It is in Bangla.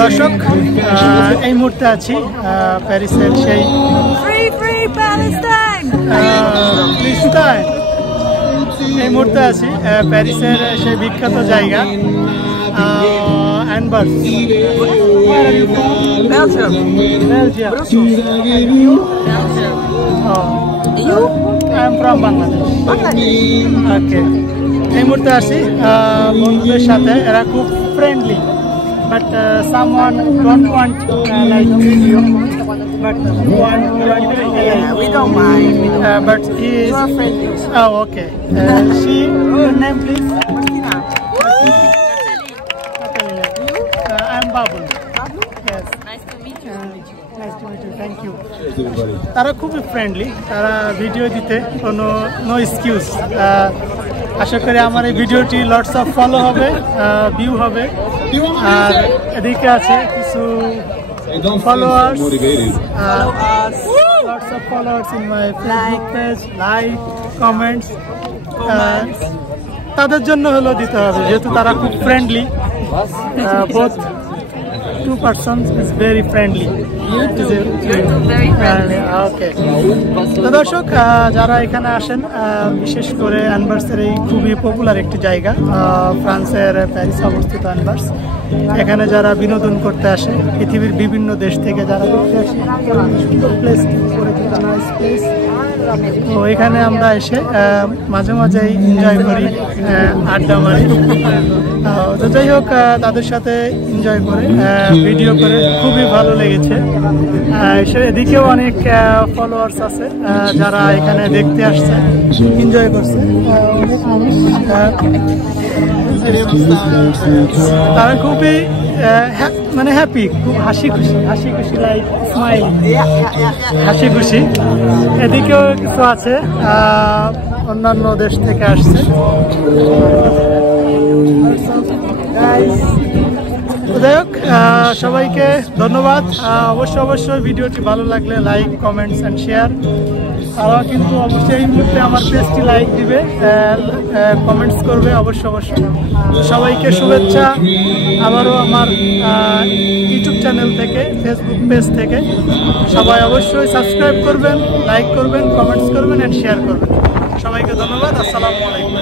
দর্শক এই মুহূর্তে আছি প্যারিসের সেই এই মুহূর্তে আছি প্যারিসের সেই বিখ্যাত জায়গা অ্যানভার্স। Belgium. Belgium. You? I am from Bangladesh. Okay. এই মুহূর্তে আছি বন্ধুদের সাথে, এরা খুব friendly, but someone don't want like video, but We don't mind. but he is friendly. oh okay. She, your name please? I am Babul. Yes. Nice to meet you. Nice to meet you. Thank you. তারা খুবই ফ্রেন্ডলি, তারা ভিডিও দিতে কোনো নো এক্সকিউজ। আশা করি আমার এই ভিডিওটি লটস অফ ফলো হবে, ভিউ হবে। আর এদিকে আছে কিছু followers, lots of followers in my Facebook page, like, comments. তাদের জন্য হলো দিতে হবে, যেহেতু তারা খুব friendly. Both two persons is very friendly. Very friendly. Okay. তো দর্শক যারা এখানে আসেন, বিশেষ করে অ্যানভার্সের এই খুবই পপুলার একটি জায়গা, ফ্রান্সের প্যারিসে অবস্থিত অ্যানভার্স। এখানে যারা বিনোদন করতে আসে পৃথিবীর বিভিন্ন দেশ থেকে যারা দেখতে আসে, সুন্দর প্লেস, পরিচিত নাইস প্লেস। তো এখানে আমরা এসে মাঝে মাঝেই এনজয় করি, আড্ডা মারি। তো যাই হোক, তাদের সাথে এনজয় করে ভিডিও করে খুবই ভালো লেগেছে। এদিকেও অনেক ফলোয়ার্স আছে যারা এখানে দেখতে আসছে, এনজয় করছে। অনেক মানুষ, তারা খুবই মানে হ্যাপি, খুব হাসি খুশি লাইক স্মাইল, হাসি খুশি। এদিকেও কিছু আছে অন্যান্য দেশ থেকে আসছে। যাই হোক, সবাইকে ধন্যবাদ। অবশ্যই ভিডিওটি ভালো লাগলে লাইক, কমেন্টস অ্যান্ড শেয়ার। তারা কিন্তু অবশ্যই এই মুহূর্তে আমার পেজটি লাইক দিবে, কমেন্টস করবে অবশ্যই। সবাইকে শুভেচ্ছা আবারও আমার ইউটিউব চ্যানেল থেকে, ফেসবুক পেজ থেকে। সবাই অবশ্যই সাবস্ক্রাইব করবেন, লাইক করবেন, কমেন্টস করবেন অ্যান্ড শেয়ার করবেন। সবাইকে ধন্যবাদ। আসসালামু আলাইকুম।